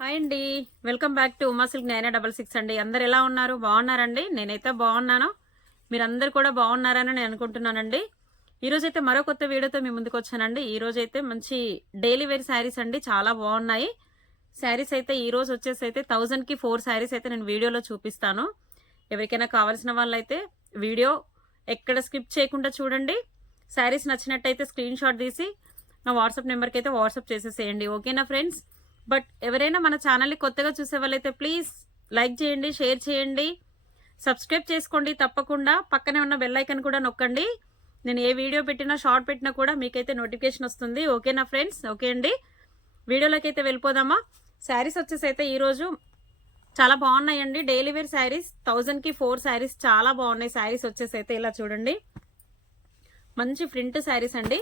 Hi అండి. Welcome back to Uma silk 9966 అండి. అందరు ఎలా ఉన్నారు? బాగున్నారండి? నేనైతే బాగున్నాను. మీరందరూ కూడా బాగున్నారని నేను అనుకుంటున్నానండి. ఈరోజైతే మరో కొత్త వీడియోతో మీ ముందుకు వచ్చానండి. ఈరోజైతే మంచి డైలీ వేర్ శారీస్ అండి, చాలా బాగున్నాయి. శారీస్ అయితే ఈ రోజు వచ్చేసి అయితే 1000కి 4 శారీస్ అయితే నేను వీడియోలో చూపిస్తాను. ఎవరికైనా కావాల్సిన వాళ్ళైతే వీడియో ఎక్కడ స్కిప్ చేయకుండా చూడండి. శారీస్ నచ్చినట్టయితే స్క్రీన్ షాట్ తీసి నా వాట్సాప్ నెంబర్కి అయితే వాట్సాప్ చేసేసేయండి. ఓకేనా ఫ్రెండ్స్? బట్ ఎవరైనా మన ఛానల్ని కొత్తగా చూసే వాళ్ళైతే ప్లీజ్ లైక్ చేయండి, షేర్ చేయండి, సబ్స్క్రైబ్ చేసుకోండి. తప్పకుండా పక్కనే ఉన్న బెల్ ఐకాన్ కూడా నొక్కండి. నేను ఏ వీడియో పెట్టినా షార్ట్ పెట్టినా కూడా మీకైతే నోటిఫికేషన్ వస్తుంది. ఓకేనా ఫ్రెండ్స్? ఓకే అండి, వీడియోలోకి అయితే వెళ్ళిపోదామా. శారీస్ వచ్చేసి అయితే ఈరోజు చాలా బాగున్నాయండి. డైలీ వేర్ శారీస్ 1000కి 4 శారీస్ చాలా బాగున్నాయి. శారీస్ వచ్చేసి అయితే ఇలా చూడండి, మంచి ప్రింట్ శారీస్ అండి,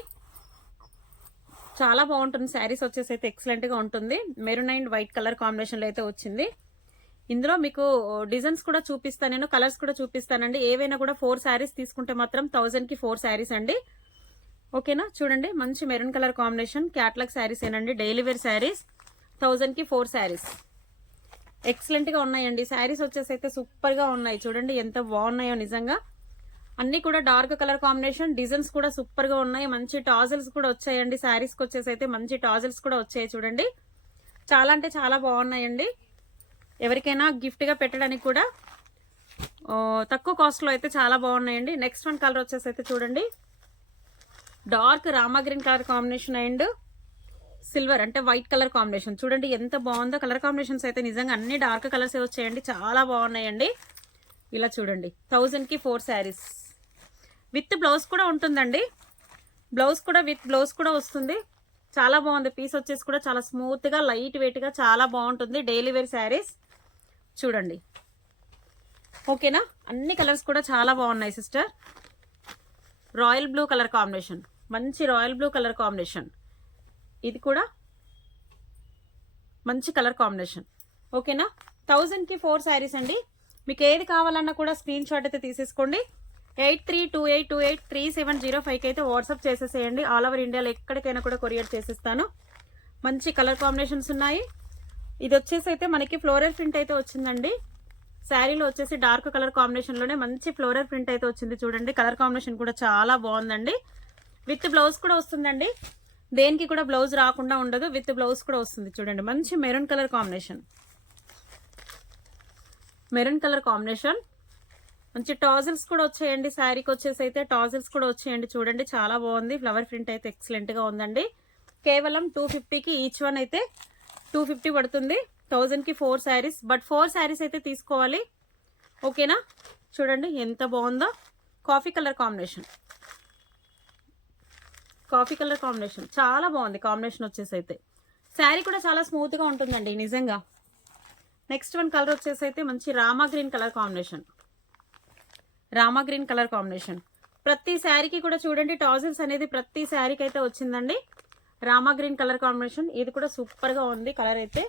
చాలా బాగుంటుంది. శారీస్ వచ్చేసి అయితే ఎక్సలెంట్ గా ఉంటుంది. Maroon and white colour combination లో అయితే వచ్చింది. ఇందులో మీకు డిజైన్స్ కూడా చూపిస్తాను, నేను కలర్స్ కూడా చూపిస్తానండి. ఏవైనా కూడా 4 శారీస్ తీసుకుంటే మాత్రం 1000కి 4 శారీస్ అండి. ఓకేనా? చూడండి, మంచి maroon colour combination catalogue sarees ఏనండి. డైలీ వేర్ శారీస్ 1000కి 4 శారీస్ ఎక్సలెంట్ గా ఉన్నాయండి. శారీస్ వచ్చేసి అయితే సూపర్ గా ఉన్నాయి. చూడండి ఎంత బాగున్నాయో నిజంగా. అన్ని కూడా డార్క్ కలర్ కాంబినేషన్, డిజైన్స్ కూడా సూపర్ గా ఉన్నాయి. మంచి టాజిల్స్ కూడా వచ్చాయండి. శారీస్ కి వచ్చేసి అయితే మంచి టాజిల్స్ కూడా వచ్చాయి. చూడండి, చాలా అంటే చాలా బాగున్నాయండి. ఎవరికైనా గిఫ్ట్ గా పెట్టడానికి కూడా తక్కువ కాస్ట్ లో అయితే చాలా బాగున్నాయండి. నెక్స్ట్ వన్ కలర్ వచ్చేసి అయితే చూడండి, dark Rama green colour combination and silver అంటే వైట్ కలర్ కాంబినేషన్. చూడండి ఎంత బాగుందో. కలర్ కాంబినేషన్స్ అయితే నిజంగా అన్ని డార్క్ కలర్స్ వచ్చాయండి, చాలా బాగున్నాయండి. ఇలా చూడండి, 1000కి 4 శారీస్ విత్ బ్లౌజ్ కూడా ఉంటుందండి. బ్లౌజ్ కూడా విత్ బ్లౌజ్ కూడా వస్తుంది. చాలా బాగుంది. పీస్ వచ్చేసి కూడా చాలా స్మూత్ గా లైట్ వెయిట్ గా చాలా బాగుంటుంది. డైలీ వేర్ శారీస్ చూడండి. ఓకేనా? అన్ని కలర్స్ కూడా చాలా బాగున్నాయి sister. Royal blue colour combination, మంచి రాయల్ బ్లూ కలర్ కాంబినేషన్. ఇది కూడా మంచి కలర్ కాంబినేషన్. ఓకేనా? 1000కి 4 శారీస్ అండి. మీకు ఏది కావాలన్నా కూడా స్క్రీన్ షాట్ అయితే తీసేసుకోండి. 8328283705 అయితే వాట్సాప్ చేసేసేయండి. ఆల్ ఓవర్ ఇండియాలో ఎక్కడికైనా కూడా కొరియర్ చేసేస్తాను. మంచి కలర్ కాంబినేషన్స్ ఉన్నాయి. ఇది వచ్చేసి అయితే మనకి ఫ్లోరల్ ప్రింట్ అయితే వచ్చిందండి. శారీలో వచ్చేసి డార్క్ కలర్ కాంబినేషన్ లోనే మంచి ఫ్లోరల్ ప్రింట్ అయితే వచ్చింది. చూడండి, కలర్ కాంబినేషన్ కూడా చాలా బాగుందండి. విత్ బ్లౌజ్ కూడా వస్తుందండి. దేనికి కూడా బ్లౌజ్ రాకుండా ఉండదు, విత్ బ్లౌజ్ కూడా వస్తుంది. చూడండి, మంచి maroon colour combination, maroon colour combination. మంచి టాజిల్స్ కూడా వచ్చాయండి. శారీకి వచ్చేసి అయితే టాజిల్స్ కూడా వచ్చాయండి. చూడండి, చాలా బాగుంది. ఫ్లవర్ ప్రింట్ అయితే ఎక్సలెంట్ గా ఉందండి. కేవలం 250కి ఈచ్ వన్ అయితే 250 పడుతుంది. 1000కి 4 శారీస్. బట్ 4 శారీస్ అయితే తీసుకోవాలి. ఓకేనా? చూడండి ఎంత బాగుందో. Coffee colour combination, coffee colour combination చాలా బాగుంది. కాంబినేషన్ వచ్చేసి అయితే శారీ కూడా చాలా స్మూత్ గా ఉంటుందండి నిజంగా. నెక్స్ట్ వన్ కలర్ వచ్చేసి అయితే మంచి Rama green colour combination, Rama green colour combination. ప్రతి శారీకి కూడా చూడండి టాజిల్స్ అనేది ప్రతి శారీకి అయితే వచ్చిందండి. రామా గ్రీన్ కలర్ కాంబినేషన్, ఇది కూడా సూపర్ గా ఉంది కలర్ అయితే.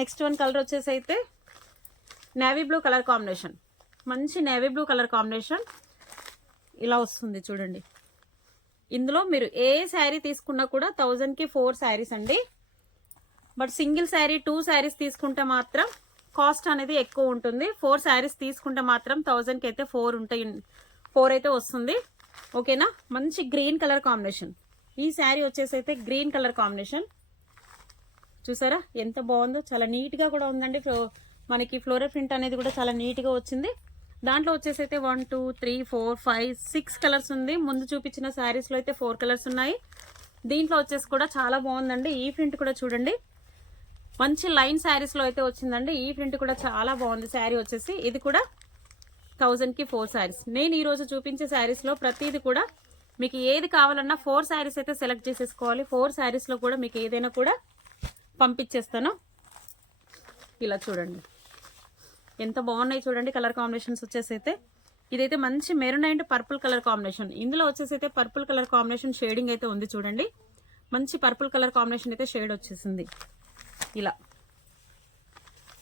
నెక్స్ట్ వన్ కలర్ వచ్చేసి అయితే నేవీ బ్లూ కలర్ కాంబినేషన్, మంచి నేవీ బ్లూ కలర్ కాంబినేషన్ ఇలా వస్తుంది. చూడండి, ఇందులో మీరు ఏ శారీ తీసుకున్నా కూడా 1000కి 4 శారీస్ అండి. బట్ సింగిల్ శారీ 2 శారీస్ తీసుకుంటే మాత్రం కాస్ట్ అనేది ఎక్కువ ఉంటుంది. 4 శారీస్ తీసుకుంటే మాత్రం 1000కి అయితే 4 ఉంటాయి, 4 అయితే వస్తుంది. ఓకేనా? మంచి గ్రీన్ కలర్ కాంబినేషన్. ఈ శారీ వచ్చేసి అయితే గ్రీన్ కలర్ కాంబినేషన్. చూసారా ఎంత బాగుందో, చాలా నీట్ గా కూడా ఉందండి. మనకి ఫ్లోరల్ ప్రింట్ అనేది కూడా చాలా నీట్ గా వచ్చింది. దాంట్లో వచ్చేసి అయితే 1 2 3 4 5 6 కలర్స్ ఉంది. ముందు చూపించిన శారీస్ లో అయితే 4 కలర్స్ ఉన్నాయి. దీంట్లో వచ్చేసి కూడా చాలా బాగుందండి. ఈ ప్రింట్ కూడా చూడండి, మంచి లైన్ శారీస్ లో అయితే వచ్చిందండి. ఈ ప్రింట్ కూడా చాలా బాగుంది. శారీ వచ్చేసి ఇది కూడా 1000కి 4 శారీస్. నేను ఈ రోజు చూపించే శారీస్ లో ప్రతిది కూడా మీకు ఏది కావాలన్నా 4 శారీస్ అయితే సెలెక్ట్ చేసేసుకోవాలి. 4 శారీస్ లో కూడా మీకు ఏదైనా కూడా పంపించేస్తాను. ఇలా చూడండి ఎంత బాగున్నాయి. చూడండి కలర్ కాంబినేషన్స్ వచ్చేసి అయితే ఇదైతే మంచి maroon and purple colour combination. ఇందులో వచ్చేసి అయితే పర్పుల్ కలర్ కాంబినేషన్ షేడింగ్ అయితే ఉంది. చూడండి, మంచి పర్పుల్ కలర్ కాంబినేషన్ అయితే షేడ్ వచ్చేసింది. ఇలా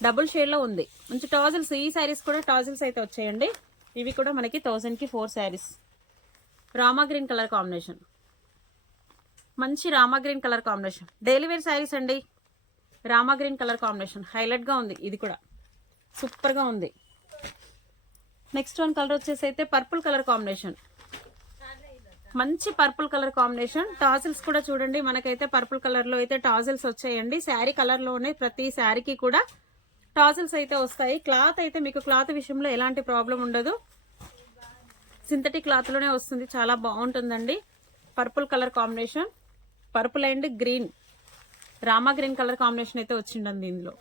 డబుల్ షేడ్ లో ఉంది. మంచి టాజిల్స్, ఈ శారీస్ కూడా టాజిల్స్ అయితే వచ్చాయండి. ఇవి కూడా మనకి 1000కి 4 sarees. Rama green colour combination, మంచి Rama green colour combination. Daily wear sarees అండి. రామా గ్రీన్ కలర్ కాంబినేషన్ హైలైట్గా ఉంది, ఇది కూడా సూపర్గా ఉంది. నెక్స్ట్ వన్ కలర్ వచ్చేసి అయితే పర్పుల్ కలర్ కాంబినేషన్, మంచి పర్పుల్ కలర్ కాంబినేషన్. టాజిల్స్ కూడా చూడండి, మనకైతే పర్పుల్ కలర్లో అయితే టాజిల్స్ వచ్చాయండి. శారీ కలర్లోనే ప్రతి శారీకి కూడా టాజిల్స్ అయితే వస్తాయి. క్లాత్ అయితే మీకు క్లాత్ విషయంలో ఎలాంటి ప్రాబ్లం ఉండదు, సింథటిక్ క్లాత్లోనే వస్తుంది, చాలా బాగుంటుందండి. Purple colour combination, purple and green, Rama green colour combination అయితే వచ్చిందండి ఇందులో.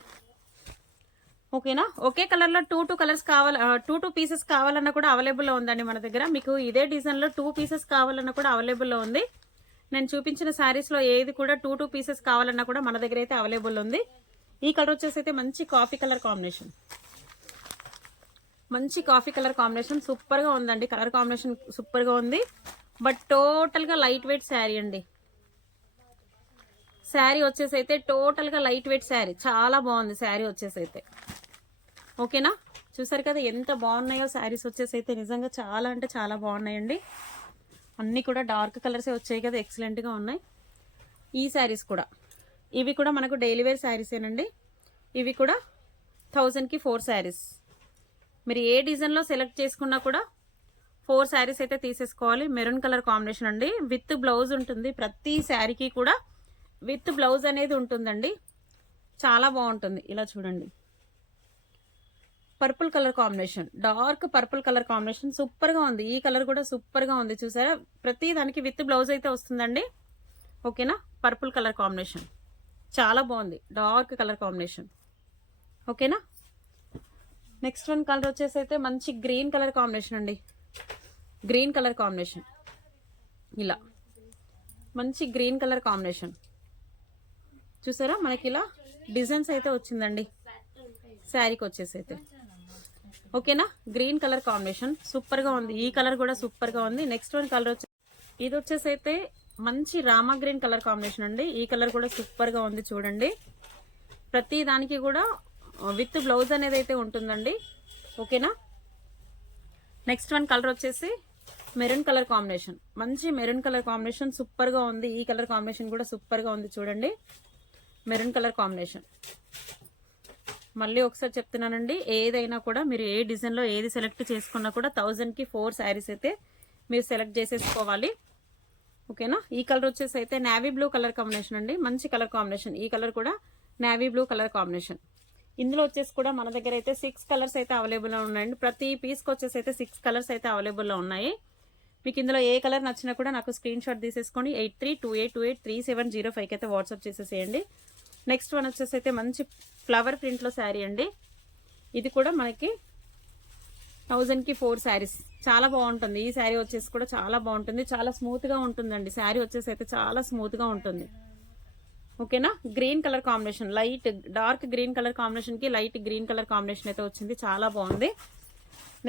ఓకేనా, ఒకే కలర్లో టూ కలర్స్ కావాలి, టూ పీసెస్ కావాలన్నా కూడా అవైలబుల్లో ఉందండి మన దగ్గర. మీకు ఇదే డిజైన్లో 2 పీసెస్ కావాలన్నా కూడా అవైలబుల్లో ఉంది. నేను చూపించిన శారీస్లో ఏది కూడా టూ పీసెస్ కావాలన్నా కూడా మన దగ్గర అయితే అవైలబుల్ ఉంది. ఈ కలర్ వచ్చేసి అయితే మంచి కాఫీ కలర్ కాంబినేషన్, మంచి కాఫీ కలర్ కాంబినేషన్ సూపర్గా ఉందండి. కలర్ కాంబినేషన్ సూపర్గా ఉంది. బట్ టోటల్గా లైట్ వెయిట్ శారీ అండి. శారీ వచ్చేసి అయితే టోటల్గా లైట్ వెయిట్ శారీ, చాలా బాగుంది శారీ వచ్చేసి అయితే. ఓకేనా, చూసారు కదా ఎంత బాగున్నాయో శారీస్ వచ్చేసి అయితే, నిజంగా చాలా అంటే చాలా బాగున్నాయండి. అన్నీ కూడా డార్క్ కలర్సే వచ్చాయి కదా, ఎక్సలెంట్గా ఉన్నాయి ఈ శారీస్ కూడా. ఇవి కూడా మనకు డైలీ వేర్ శారీసేనండి. ఇవి కూడా 1000కి 4 శారీస్. మీరు ఏ డిజైన్లో సెలెక్ట్ చేసుకున్నా కూడా 4 శారీస్ అయితే తీసేసుకోవాలి. మెరూన్ కలర్ కాంబినేషన్ అండి, విత్ బ్లౌజ్ ఉంటుంది. ప్రతి శారీకి కూడా విత్ బ్లౌజ్ అనేది ఉంటుందండి, చాలా బాగుంటుంది. ఇలా చూడండి, purple colour combination, dark purple colour combination సూపర్గా ఉంది. ఈ కలర్ కూడా సూపర్గా ఉంది, చూసారా, ప్రతి దానికి విత్ బ్లౌజ్ అయితే వస్తుందండి. ఓకేనా, పర్పుల్ కలర్ కాంబినేషన్ చాలా బాగుంది, డార్క్ కలర్ కాంబినేషన్. ఓకేనా, నెక్స్ట్ వన్ కలర్ వచ్చేసి అయితే మంచి గ్రీన్ కలర్ కాంబినేషన్ అండి. గ్రీన్ కలర్ కాంబినేషన్, ఇలా మంచి గ్రీన్ కలర్ కాంబినేషన్ చూసారా, మనకి ఇలా డిజైన్స్ అయితే వచ్చిందండి శారీకి వచ్చేసి అయితే. ఓకేనా, గ్రీన్ కలర్ కాంబినేషన్ సూపర్గా ఉంది. ఈ కలర్ కూడా సూపర్గా ఉంది. నెక్స్ట్ వన్ కలర్ వచ్చి ఇది వచ్చేసి అయితే మంచి రామా గ్రీన్ కలర్ కాంబినేషన్ అండి. ఈ కలర్ కూడా సూపర్గా ఉంది చూడండి. ప్రతి దానికి కూడా విత్ బ్లౌజ్ అనేది అయితే ఉంటుందండి. ఓకేనా, నెక్స్ట్ వన్ కలర్ వచ్చేసి మెరూన్ కలర్ కాంబినేషన్, మంచి మెరూన్ కలర్ కాంబినేషన్ సూపర్గా ఉంది. ఈ కలర్ కాంబినేషన్ కూడా సూపర్గా ఉంది చూడండి, మెరూన్ కలర్ కాంబినేషన్. మళ్ళీ ఒకసారి చెప్తున్నానండి, ఏదైనా కూడా మీరు ఏ డిజైన్లో ఏది సెలెక్ట్ చేసుకున్నా కూడా 1000కి 4 శారీస్ అయితే మీరు సెలెక్ట్ చేసేసుకోవాలి. ఓకేనా, ఈ కలర్ వచ్చేసి అయితే నేవీ బ్లూ కలర్ కాంబినేషన్ అండి, మంచి కలర్ కాంబినేషన్. ఈ కలర్ కూడా నేవీ బ్లూ కలర్ కాంబినేషన్. ఇందులో వచ్చేసి కూడా మన దగ్గర అయితే 6 కలర్స్ అయితే అవైలబుల్లో ఉన్నాయండి. ప్రతి పీస్కి వచ్చేసి అయితే 6 కలర్స్ అయితే అవైలబుల్లో ఉన్నాయి. మీకు ఇందులో ఏ కలర్ నచ్చినా కూడా నాకు స్క్రీన్ షాట్ తీసేసుకొని 8328283705కి అయితే వాట్సాప్ చేసేసేయండి. నెక్స్ట్ వన్ వచ్చేసి అయితే మంచి ఫ్లవర్ ప్రింట్లో శారీ అండి. ఇది కూడా మనకి 1000కి 4 శారీస్, చాలా బాగుంటుంది. ఈ శారీ వచ్చేసి కూడా చాలా బాగుంటుంది, చాలా స్మూత్గా ఉంటుందండి. శారీ వచ్చేసి అయితే చాలా స్మూత్గా ఉంటుంది. ఓకేనా, green colour combination, light dark green colour కాంబినేషన్కి లైట్ గ్రీన్ కలర్ కాంబినేషన్ అయితే వచ్చింది, చాలా బాగుంది.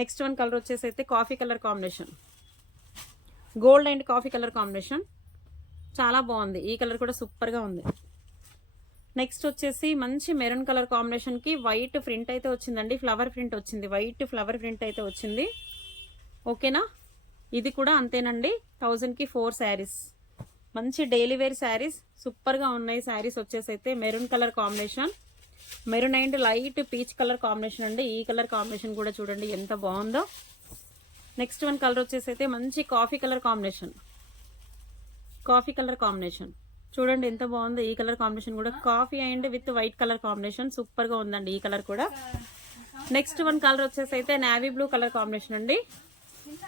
నెక్స్ట్ వన్ కలర్ వచ్చేసి అయితే coffee colour combination, gold and coffee colour combination చాలా బాగుంది. ఈ కలర్ కూడా సూపర్గా ఉంది. నెక్స్ట్ వచ్చేసి మంచి మెరూన్ కలర్ కాంబినేషన్కి వైట్ ప్రింట్ అయితే వచ్చిందండి, ఫ్లవర్ ప్రింట్ వచ్చింది, వైట్ ఫ్లవర్ ప్రింట్ అయితే వచ్చింది. ఓకేనా, ఇది కూడా అంతేనండి, 1000కి 4 శారీస్, మంచి డైలీ వేర్ శారీస్ సూపర్గా ఉన్నాయి. శారీస్ వచ్చేసి అయితే maroon colour combination, maroon and light peach colour combination అండి. ఈ కలర్ కాంబినేషన్ కూడా చూడండి ఎంత బాగుందో. నెక్స్ట్ వన్ కలర్ వచ్చేసి అయితే మంచి coffee colour combination, coffee colour combination చూడండి ఎంత బాగుందో. ఈ కలర్ కాంబినేషన్ కూడా coffee and with white colour combination సూపర్గా ఉందండి ఈ కలర్ కూడా. నెక్స్ట్ వన్ కలర్ వచ్చేసి అయితే నేవీ బ్లూ కలర్ కాంబినేషన్ అండి.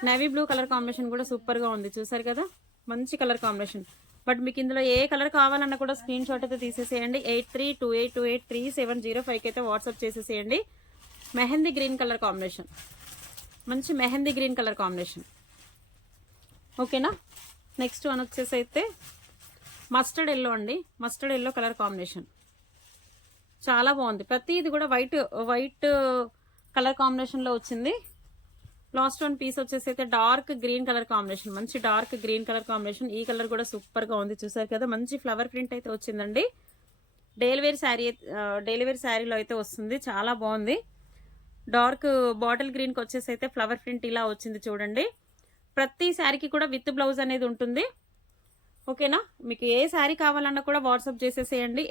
నేవీ బ్లూ కలర్ కాంబినేషన్ కూడా సూపర్గా ఉంది, చూసారు కదా, మంచి కలర్ కాంబినేషన్. బట్ మీకు ఇందులో ఏ కలర్ కావాలన్నా కూడా స్క్రీన్ షాట్ అయితే తీసేసేయండి. 8328283705కి అయితే వాట్సాప్ చేసేసేయండి. మెహందీ గ్రీన్ కలర్ కాంబినేషన్, మంచి మెహందీ గ్రీన్ కలర్ కాంబినేషన్. ఓకేనా, నెక్స్ట్ వన్ వచ్చేసి అయితే మస్టర్డ్ ఎల్లో అండి, మస్టర్డ్ ఎల్లో కలర్ కాంబినేషన్ చాలా బాగుంది. ప్రతిది కూడా వైట్ కలర్ కాంబినేషన్లో వచ్చింది. లాస్ట్ వన్ పీస్ వచ్చేసి అయితే డార్క్ గ్రీన్ కలర్ కాంబినేషన్, మంచి డార్క్ గ్రీన్ కలర్ కాంబినేషన్. ఈ కలర్ కూడా సూపర్గా ఉంది, చూసారు కదా, మంచి ఫ్లవర్ ప్రింట్ అయితే వచ్చిందండి. డైలీ వేర్ శారీలో అయితే వస్తుంది, చాలా బాగుంది. డార్క్ బాటిల్ గ్రీన్కి వచ్చేసి అయితే ఫ్లవర్ ప్రింట్ ఇలా వచ్చింది చూడండి. ప్రతి శారీకి కూడా విత్ బ్లౌజ్ అనేది ఉంటుంది. ఓకేనా, మీకు ఏ శారీ కావాలన్నా కూడా వాట్సాప్ చేసేసేయండి.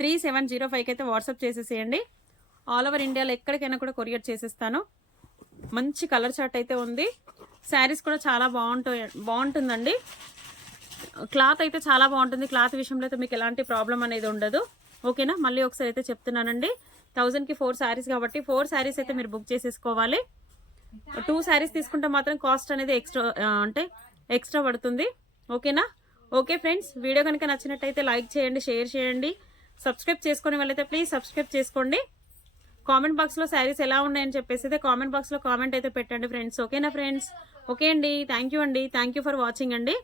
3705కి అయితే వాట్సాప్ చేసేసేయండి. ఆల్ ఓవర్ ఇండియాలో ఎక్కడికైనా కూడా కొరియర్ చేసేస్తాను. మంచి కలర్ చార్ట్ అయితే ఉంది. శారీస్ కూడా చాలా బాగుంటుందండి. క్లాత్ అయితే చాలా బాగుంటుంది. క్లాత్ విషయంలో అయితే మీకు ఎలాంటి ప్రాబ్లం అనేది ఉండదు. ఓకేనా? మళ్ళీ ఒకసారి అయితే చెప్తున్నానండి, 1000కి 4 శారీస్ కాబట్టి 4 శారీస్ అయితే మీరు బుక్ చేసేసుకోవాలి. 2 శారీస్ తీసుకుంటే మాత్రం కాస్ట్ అనేది ఎక్స్ట్రా పడుతుంది. ఓకేనా? ఓకే ఫ్రెండ్స్, వీడియో కనుక నచ్చినట్టయితే లైక్ చేయండి, షేర్ చేయండి. సబ్స్క్రైబ్ చేసుకునే వాళ్ళైతే ప్లీజ్ సబ్స్క్రైబ్ చేసుకోండి. కామెంట్ బాక్స్లో శారీస్ ఎలా ఉన్నాయని చెప్పేసి అయితే కామెంట్ బాక్స్లో కామెంట్ అయితే పెట్టండి ఫ్రెండ్స్. ఓకేనా ఫ్రెండ్స్? ఓకే అండి, థ్యాంక్ యూ ఫర్ వాచింగ్ అండి.